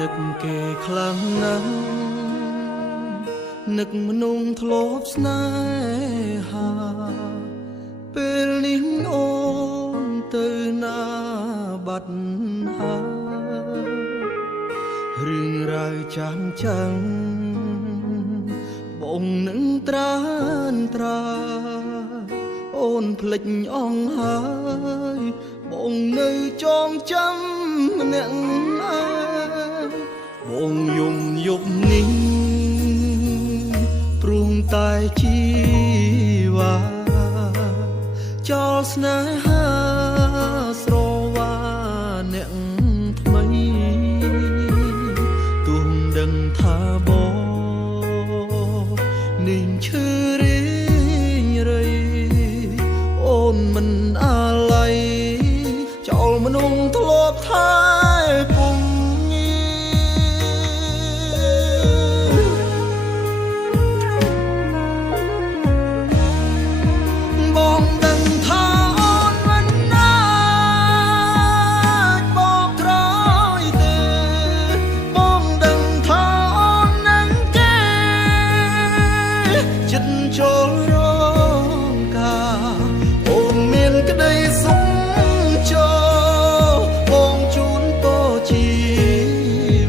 នឹកគេខ្លាំងណាស់នឹកមនុស្សធ្លាប់ស្នេហាពេលនេះអូនទៅណាបាត់ហើយរឿងរ៉ាវចាំចាំបងនឹងត្រានត្រាអូនភ្លេចអង្ហើយបងនៅចងចាំម្នាក់ឯងបងយំយប់នេះព្រមតែជីវ៉ាចោលស្នេហាស្រវាអ្នកថ្មីទោះដឹងថាបងនាងឈឺរីងរៃអូនមិនអាឡ័យចោលមនុស្សធ្លាប់ថែពុំបងដឹងថាអូនមិនអាចបកក្រោយទេបងដឹងថាអូននឹងគេចិត្តចូលរងការអូនមានក្តីសុខចូលបងជូនពរជី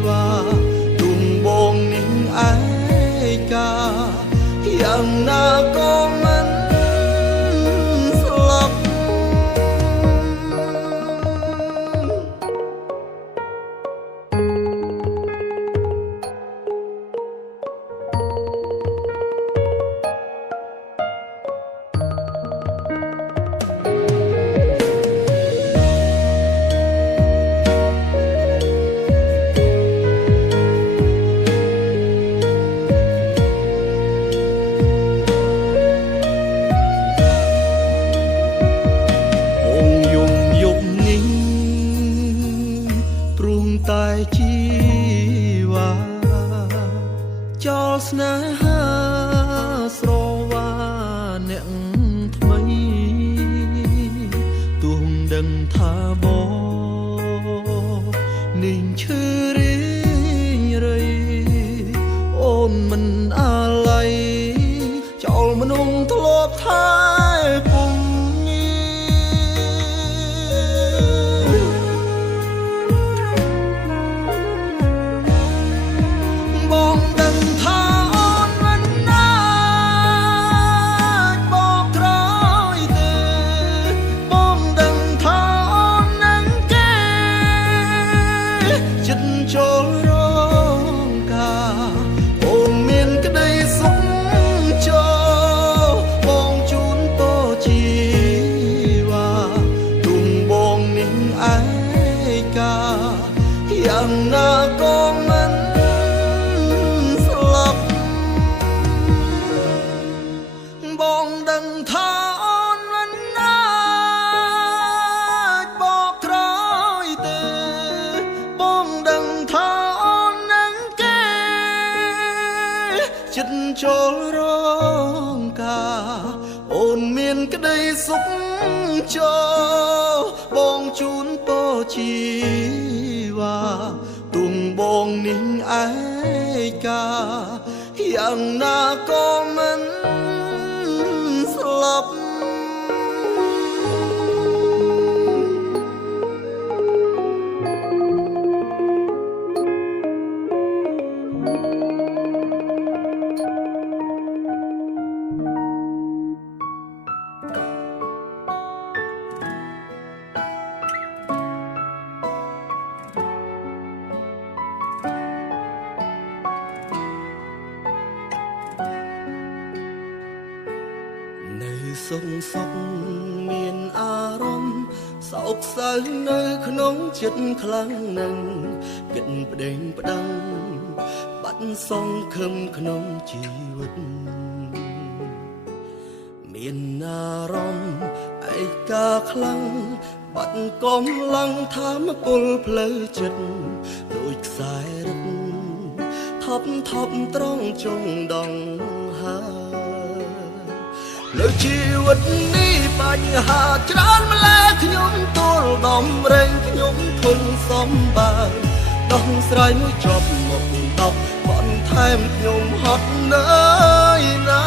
វ៉ាទុំបងនឹងឯកាយ៉ាងណាក៏មិនស្លាប់តែជីវ៉ាចោលស្នេហាស្រវាអ្នកថ្មីទោះដឹងថាបងនាងឈឺរីងរៃអូនមិនអាឡ័យចោលមនុស្សធ្លាប់ថែពុំបងដឹងថាអូនមិនអាចបកក្រោយទេបងដឹងថាអូននឹងគេចិត្តចូលរងការអូនមានក្តីសុខចូលបងជូនពរជីវ៉ាទុំបងនឹងឯកាយ៉ាងណាក៏មិនបងដឹងថាអូនមិនអាចបកក្រោយទេបងដឹងថាអូននឹងគេចិត្តចូលរងការអូនមានក្តីសុខចូលបងជូនពរជីវ៉ាទុំបងនឹងឯកាយ៉ាងណាក៏មិនស្លាប់សុខសុខមានអារម្មណ៍សោកសៅនៅក្នុងចិត្តខ្លាំងណាស់គិតប្តេងប្តឹងបាត់សង្ឃឹមក្នុងជីវិតមានអារម្មណ៍ឯកាខ្លាំងបាត់កម្លាំងធម៌ពលផ្លូវចិត្តដូចខ្សែរឹតថប់ថប់ត្រង់ចុងដងហើលើជីវិតនេះបញ្ហាច្រើនម្ល៉េះខ្ញុំទល់ដំរែងខ្ញុំធន់សំបើ ដោះស្រាយមួយចប់មកដប់បនថែមខ្ញុំហត់នៅណា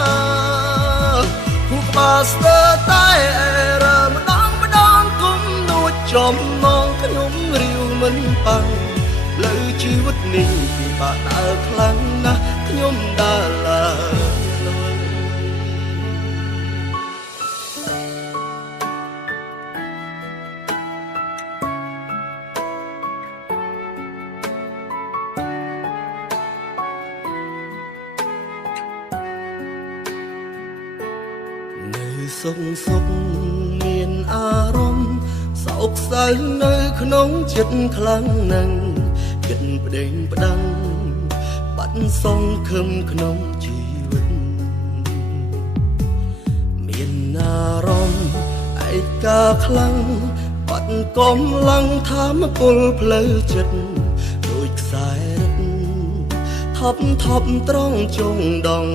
គូក្បាលស្ទើរតែរើម្ដងគុំនួចចំនងខ្ញុំរាវមិនបាំងលើជីវិតនេះពិបាកដើរខ្លាំងណាស់ខ្ញុំដើរឡើយសុខមានអារម្មណ៍សោកសៅនៅក្នុងចិត្តខ្លាំងណាស់គិតប្តេងផ្ដាំងបាត់សងខឹមក្នុងជីវិតមានអារម្មណ៍ឯកាខ្លាំងបាត់កំឡើងធម្មពលផ្លូវចិត្តដូចខ្សែរឹតថប់ត្រង់ចុងដង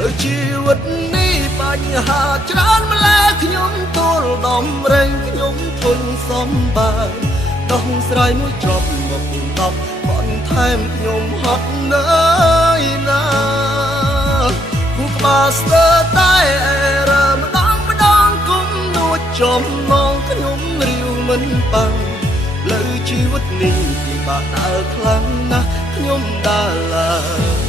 លើជីវិតនេះបញ្ហាច្រើនម្ល៉េះខ្ញុំទូលដំរែងខ្ញុំធន់សំបានដោះស្រាយមួយចប់មកដប់បនថែមខ្ញុំហត់នៅណាគូក្បាលស្ទើរតែរើម្ដងគុំនួចចំនងខ្ញុំរាវមិនបាំងលើជីវិតនេះពិបាកដើរខ្លាំងណាស់ខ្ញុំដើរឡើយ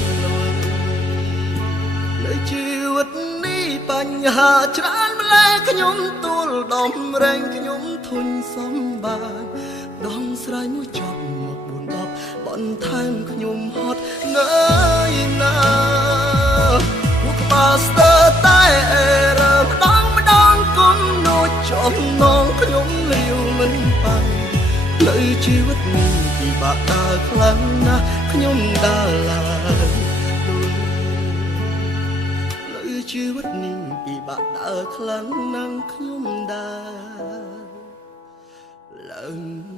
ជីវិតនេះបញ្ហាច្រើនម្ល៉េះខ្ញុំទូលដំរែងខ្ញុំធន់សំបានដងស្រាយមួយចប់មក4 10បនថែមខ្ញុំហត់នៅណាគូក្បាលស្ទើរតែរើម្ដងគុំនួចចំនងខ្ញុំលាវមិនបាំងលើជីវិតនេះពិបាកដើរខ្លាំងណាស់ខ្ញុំដើរឡើយជីវិតនេះពិបាកដើរខ្លាំងណាស់ខ្ញុំដើរឡើង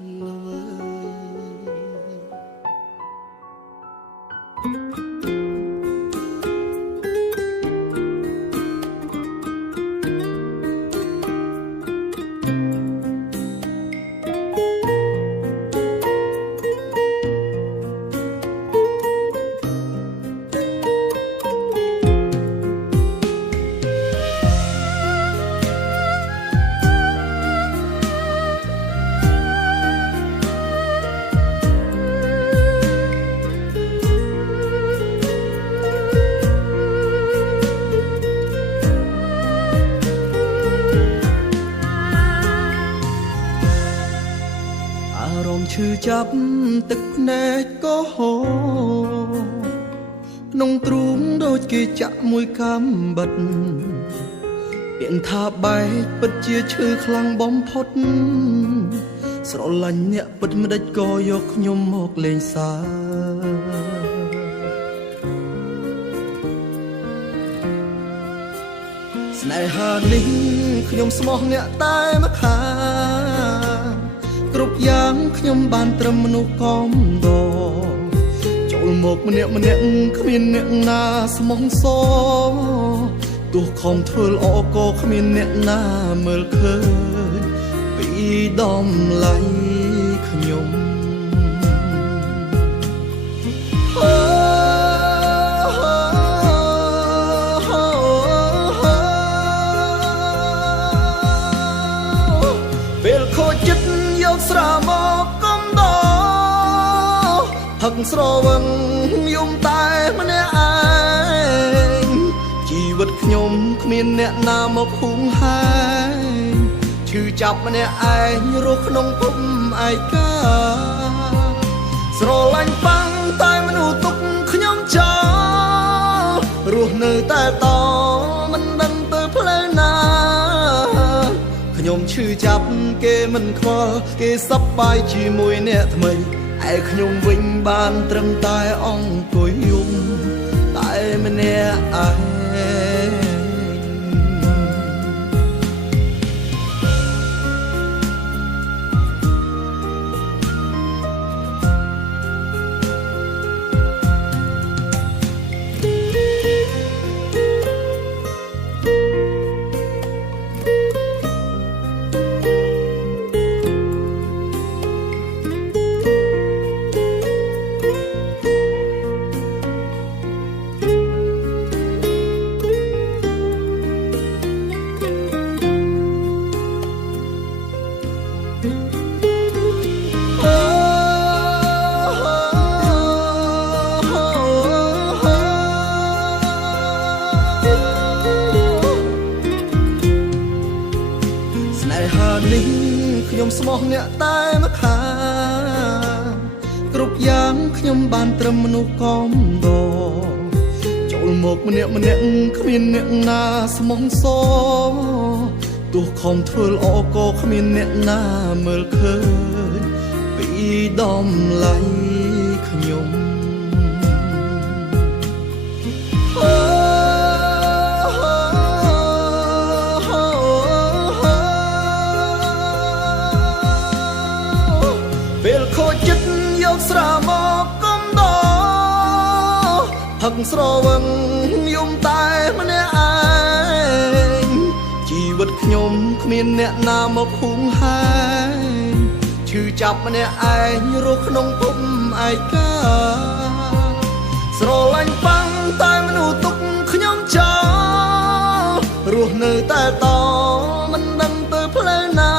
ឈឺចាប់ទឹកភ្នែកក៏ហូរក្នុងទ្រូងដូចគេចាក់មួយកាំបិទពាក្យថាបែកពិតជាឈឺខ្លាំងបំផុតស្រឡាញ់អ្នកពិតម្ដេចក៏យកខ្ញុំមកលេងសើស្នេហានេះខ្ញុំស្មោះអ្នកតែម្ខាងគ្រប់យ៉ាងខ្ញុំបានត្រឹមមនុស្សកំដរចូលមកម្នាក់គ្មានអ្នកណាស្មោះសរទោះខំធ្វើល្អក៏គ្មានអ្នកណាមើលឃើញពីដំឡៃខ្ញុំពេលខូចចិត្តយកស្រាមកកំដរផឹកស្រវឹងយំតែម្នាក់ឯងជីវិតខ្ញុំគ្មានអ្នកណាមកហួងហែងឈឺចាប់ម្នាក់ឯងរស់ក្នុងភពឯកាស្រឡាញ់បាំងតែមនុស្សទុកខ្ញុំចោលរស់នៅតែតមិនដឹងទៅផ្លូវណាខ្ញុំឈឺចាប់គេមិនខ្វល់គេសប្បាយជាមួយអ្នកថ្មីឯខ្ញុំវិញបានត្រឹមតែអង្គុយយំតែម្នាក់ឯង ោះអ្នកតែមកខាគ្រប់យ៉ាងខ្ញុំបានត្រឹមមនុស្សកំដរចូលមកម្នាក់គ្មានអ្នកណាស្មោះសរទោះខំធ្វើល្អក៏គ្មានអ្នកណាមើលឃើញពីដំឡៃខ្ញុំពេលខូចចិត្តយកស្រាមកកំដរផឹកស្រវឹងយំតែម្នាក់ឯងជីវិតខ្ញុំគ្មានអ្នកណាមកហួងហែងឈឺចាប់ម្នាក់ឯងរស់ក្នុងភពឯកាស្រឡាញ់បាំងតែមនុស្សទុកខ្ញុំចោលរស់នៅតែតមិនដឹងទៅផ្លូវណា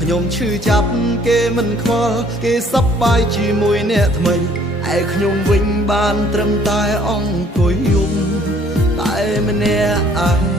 ខ្ញុំឈឺចាប់គេមិនខ្វល់គេសប្បាយជាមួយអ្នកថ្មីឯខ្ញុំវិញបានត្រឹមតែអង្គុយយំតែម្នាក់ឯង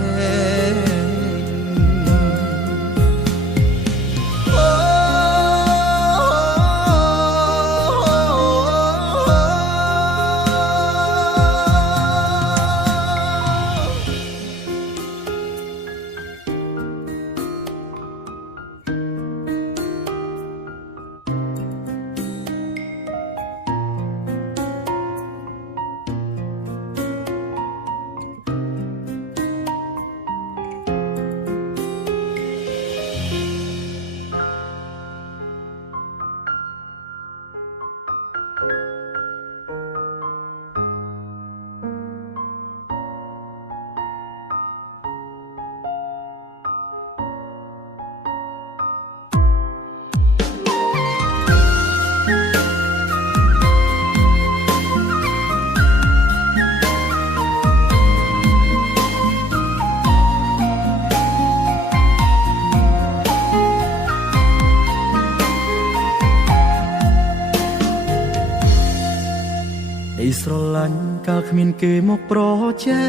ស្រឡាញ់កាលគ្មានគេមកប្រជែ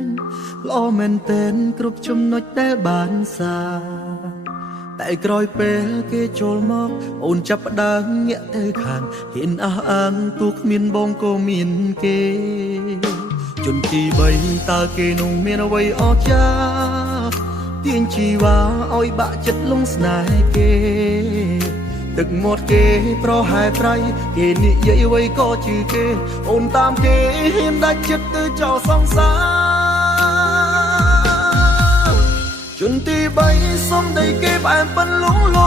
ងល្អមែនទែនគ្រប់ចំណុចដែលបានសាតែក្រោយពេលគេចូលមកអូនចាប់ផ្ដើមញាក់ទៅខាងហ៊ានអះអាងទូគ្មានបងក៏មានគេជន់ទី3តើគេនោះមានអ្វីអស្ចារ្យទាញជីវ៉ាឲ្យបាក់ចិត្តលងស្នេហ៍គេទឹកមាត់គេប្រហែលប្រៃគេនិយាយអ្វីក៏ជឿគេអូនតាមគេហ៊ានដាច់ចិត្តទៅចោលសង្សារជន់ទី3សុំដីគេផ្អែមប៉ិនលងល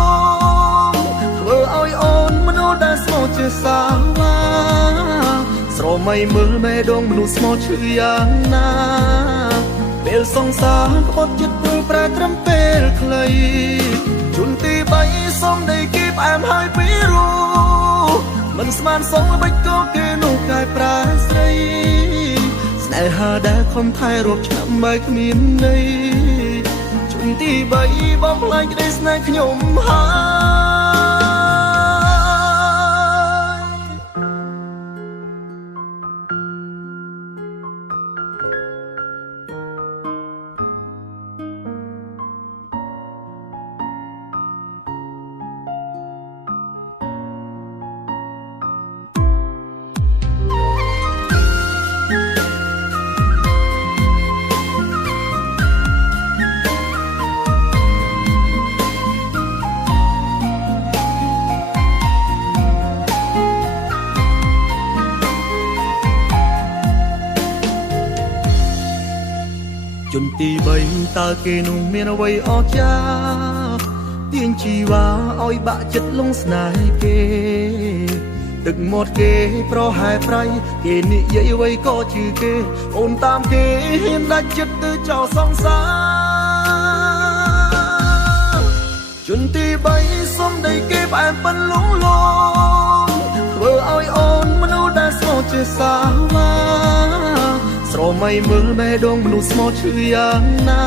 ងធ្វើឲ្យអូនមនុស្សដែលស្មោះជាសាវាស្រមៃមើលមេដងមនុស្សស្មោះឈឺយ៉ាងណាពេលសង្សារក្បត់ចិត្តព្រួយប្រែត្រឹមពេលខ្លីជន់ទី3សុំដីគេផ្អែមហើយពីរੂមិនស្មានសងល្បិចក៏គេនោះកែប្រែស្រីស្នេហាដែលខំថែរកឆ្នាំបែកគ្មានន័យជន់ទី3បងខ្លាចក្តីស្នេហ៍ខ្ញុំហើយជន់ទី3តើគេនោះមានអ្វីអស្ចារ្យទាញជីវ៉ាឲ្យបាក់ចិត្តលងស្នេហ៍គេទឹកមាត់គេប្រហែលប្រៃគេនិយាយអ្វីក៏ជឿគេអូនតាមគេហ៊ានដាច់ចិត្តទៅចោលសង្សារជន់ទី3សុំដីគេផ្អែមប៉ិនលងលងធ្វើឲ្យអូនមនុស្សដែលស្មោះជាសាវាស្រមៃមើលមេដងមនុស្សស្មោះឈឺយ៉ាងណា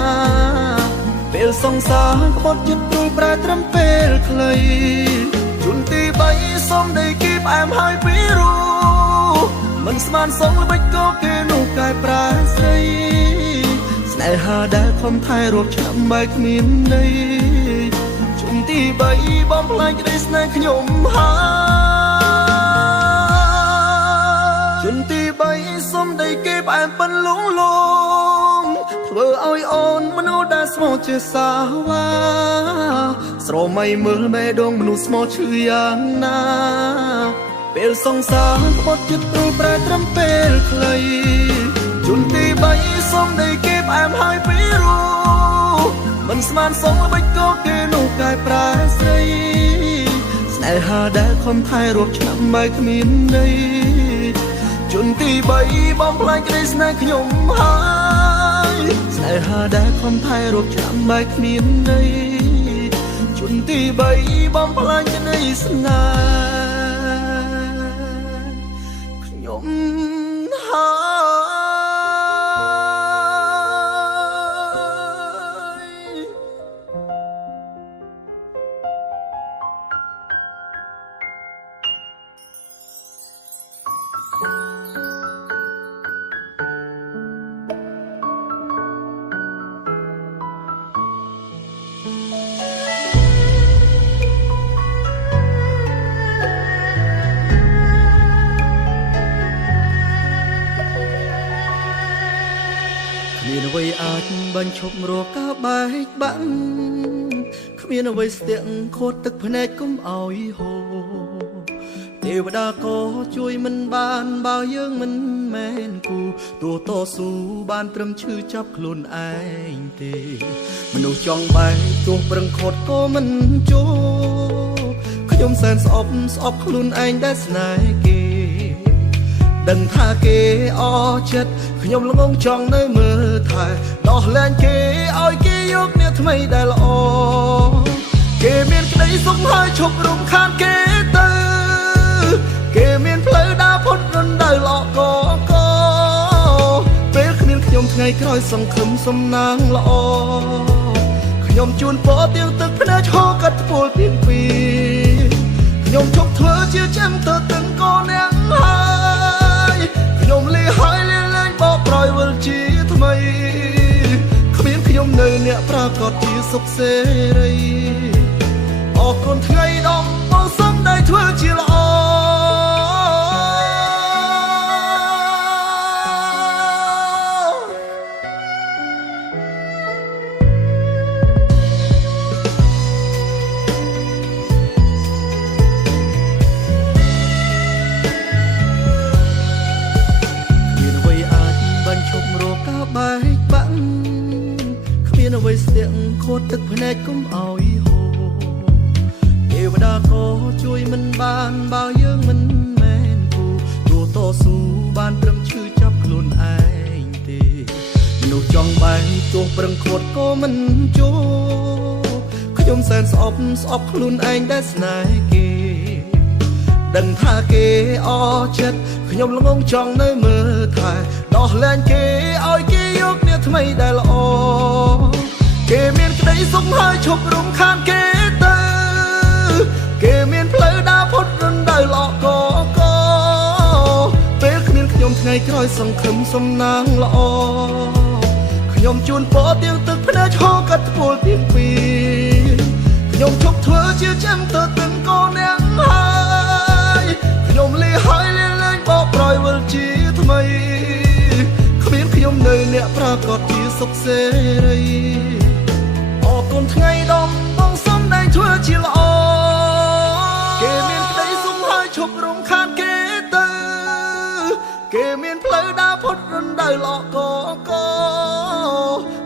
ពេលសង្សារក្បត់ចិត្តព្រួយប្រែត្រឹមពេលខ្លីជន់ទី3សុំដីគេផ្អែមហើយពីរូមិនស្មានសងល្បិចក៏គេនោះកែប្រែស្រីស្នេហាដែលខំថែរកឆ្នាំបែកគ្មានន័យជន់ ទី3បំផ្លាញក្តីស្នេហ៍ខ្ញុំហើយជន់ទី3សុំដីគេផ្អែមប៉ិនលងលងធ្វើឲ្យអូនមនុស្សដែលស្មោះជាសាវ៉ាស្រមៃមើលមេដងមនុស្សស្មោះឈឺយ៉ាងណាពេលសង្សារក្បត់ចិត្តព្រួយប្រែត្រឹមពេលខ្លីជន់ទី3សុំដីគេផ្អែមហើយពីរੂមិនស្មានសងល្បិចក៏គេនោះកែប្រែស្រីស្នេហាដែលខំថែរកឆ្នាំបែកគ្មានន័យជន់ទី3បំផ្លាញក្តីស្នេហ៍ខ្ញុំហើយស្នេហាដែលខំថែរកឆ្នាំបែកគ្មានន័យជន់ទី3បំផ្លាញក្តីស្នេហ៍ខ្ញុំហើយមានអ្វីអាចបញ្ឈប់រកការបែកបាក់គ្មានអ្វីស្ទាក់ខួតទឹកភ្នែកកុំឲ្យហូរទេវតាក៏ជួយមិនបានបើយើងមិនមែនគូទោះតស៊ូបានត្រឹមឈឺចាប់ខ្លួនឯងទេមនុស្សចង់បែកទោះប្រឹងខត់ក៏មិនចូលខ្ញុំសែនស្អប់ខ្លួនឯងដែលស្នេហ៍គេដឹងថាគេអស់ចិត្តខ្ញុំល្ងងចង់នៅមើលថែដោះលែងគេឲ្យគេយកអ្នកថ្មីដែលល្អគេមានក្តីសុខហើយឈប់រំខានគេទៅគេមានផ្លូវដើរផុតរំដៅល្អកពេលគ្មានខ្ញុំថ្ងៃក្រោយសង្ឃឹមសំណាងល្អខ្ញុំជូនពរទៀងទឹកភ្នែកឈរកាត់ពលទៀងពីខ្ញុំជប់ធ្វើជាចាំទៅទាំងកូនអ្នកហើយខ្ញុំលីហើយលីលែងបោកក្រោយវិលជាថ្មីគ្មានខ្ញុំនៅអ្នកប្រកាសជាសុខសេរីអរគុណថ្ងៃដំបងសុំได้ធ្វើជាល្អបែកបាក់គ្មានអ្វីស្ទាក់ខួតទឹកភ្នែកកុំឲ្យហូរទេវតាក៏ជួយមិនបានបើយើងមិនមែនគូទោះតស៊ូបានត្រឹមឈឺចាប់ខ្លួនឯងទេមនុស្សចង់បែកទោះប្រឹងខត់ក៏មិនចូលខ្ញុំសែនស្អប់ខ្លួនឯងដែលស្នេហ៍គេដឹងថាគេអស់ចិត្តខ្ញុំល្ងងចង់នៅមើលថែដោះលែងគេឲ្យគេយកអ្នកថ្មីដែលល្អគេមានក្តីសុខហើយឈប់រំខានគេទៅគេមានផ្លូវដើរផុតរំដៅល្អកពេលគ្មានខ្ញុំថ្ងៃក្រោយសង្ឃឹមសំណាងល្អខ្ញុំជូនពរទៀងទឹកភ្នែកឈរកាត់ពលទៀងពីខ្ញុំជប់ធ្វើជាចាំទៅទាំងកូនអ្នកហើយខ្ញុំលីហើយលីលែងបោកក្រោយវិលជាថ្មីគ្មានខ្ញុំនៅអ្នកប្រកាសជាសុខសេរីអរគុណថ្ងៃដំបងសុំได้ធ្វើជាល្អគេមានក្តីសុខហើយឈប់រំខានគេទៅគេមានផ្លូវដើរផុតរំដៅល្អក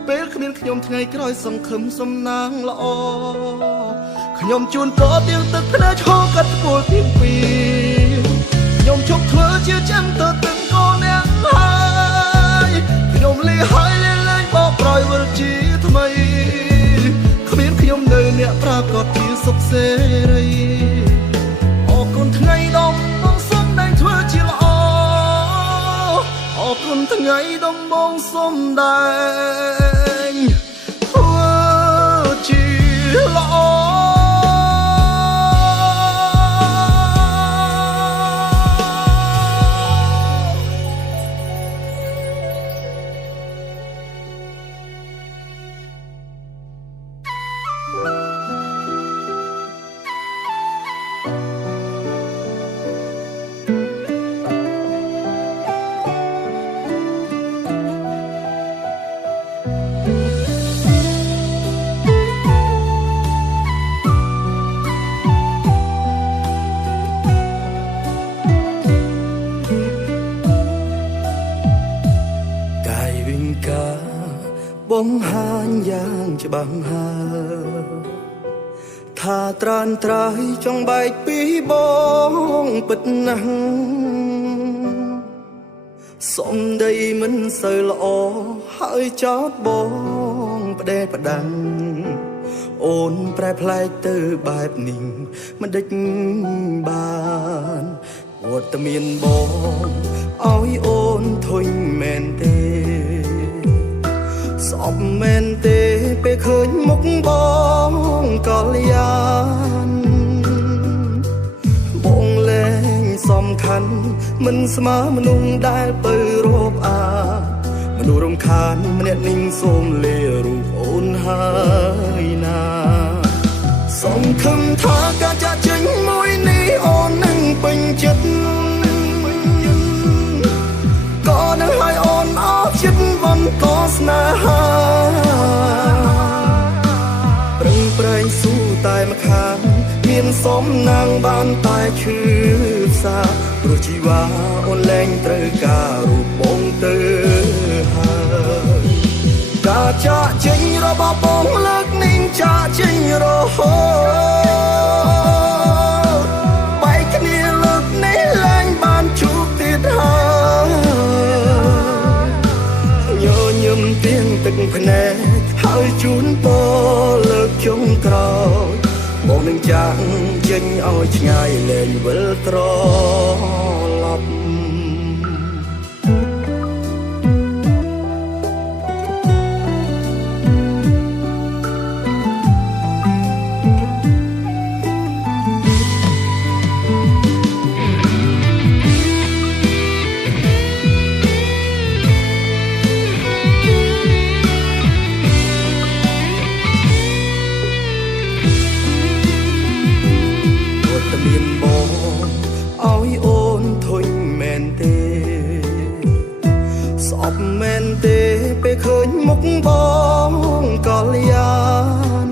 ពេលគ្មានខ្ញុំថ្ងៃក្រោយសង្ឃឹមសំណាងល្អខ្ញុំជូនពរទៀងទឹកភ្នែកឈរកាត់ពលទៀងពីខ្ញុំជប់ធ្វើជាចាំទៅទាំងកូនអ្នកហើយខ្ញុំលីហើយលីលែងបោកក្រោយវិលជាថ្មីគ្មានខ្ញុំនៅអ្នកប្រកាសជាសុខសេរីអរគុណថ្ងៃដំបងសុំได้ធ្វើជាល្អអរគុណថ្ងៃដំបងសុំได้ធ្វើជាល្អ បង្ហាញយ៉ាងច្បាស់ហើថាត្រានត្រៃចង់បែកពីបងពិតណាស់សំដីមិនសូវល្អហើយចោទបងផ្ដេសផ្ដាំងអូនប្រែប្លែកទៅបែបនេះមិនដេចបានវត្តមានបងឲ្យអូនធុញមែនទេស្អប់មែនទេពេលឃើញមុខបងកល្យានបងលែងសំខាន់មិនស្មើមនុស្សដែលទៅរកអាមនុស្សរំខានម្នាក់នឹងសូមលេរូបអូនហើយណាសង្ឃឹមថាការចាក់ចេញមួយនេះអូននឹងពេញចិត្តក៏នឹងឲ្យអូនអស់ចិត្តបន្តស្នេហាប្រឹងប្រែងស៊ូតែម្ខាងមានសំណាងបានតែឈឺផ្សាព្រោះជីវ៉ាអូនលែងត្រូវការរូបបងទៅហើយការចាក់ចេញរបស់បងលើកនេះចាក់ចេញរហូតបែកគ្នាលើកនេះលែងបានជួបទៀតហើយញញឹមទៀងទឹកភ្នែកហើយជូនពរលើកចុងក្រោយបងនឹងចាក់ចេញឲ្យឆ្ងាយលែងវិលត្រឡប់មានបងឲ្យអូនធុញមែនទេស្អប់មែនទេពេលឃើញមុខបងកល្យាន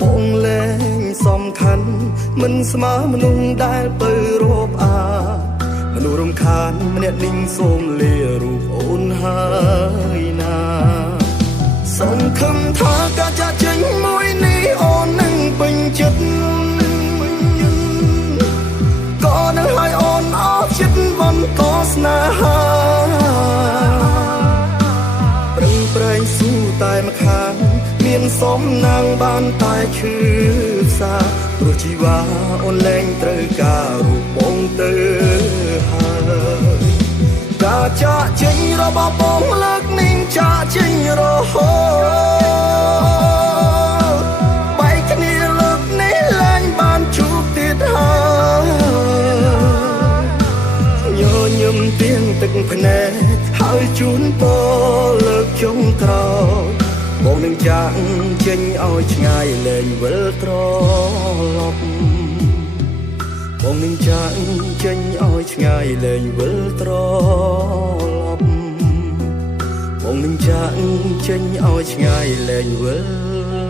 បងលែងសំខាន់មិនស្មើមនុស្សដែលទៅរកអាមនុស្សរំខានម្នាក់នឹងសូមលេរូបអូនហើយណាសង្ឃឹមថាការចាក់ចេញមួយនេះអូននឹងពេញចិត្តក៏នឹងឲ្យអូនអស់ចិត្តបន្តស្នេហាប្រឹងប្រែងស៊ូតែម្ខាងមានសំណាងបានតែឈឺផ្សាព្រោះជីវ៉ាអូនលែងត្រូវការរូបបងទៅហើយការចាក់ចេញរបស់បងលើកនេះចាក់ចេញរហូតបែកគ្នាលើកនេះលែងបានជួបទៀតហើយញញឹមទៀងទឹកភ្នែកហើយជូនពរលើកចុងក្រោយបងនឹងចាក់ចេញឲ្យឆ្ងាយលែងវិលត្រឡប់បងនឹងចាក់ចេញឲ្យឆ្ងាយលែងវិលត្រឡប់បងនឹងចាក់ចេញឲ្យឆ្ងាយលែងវិល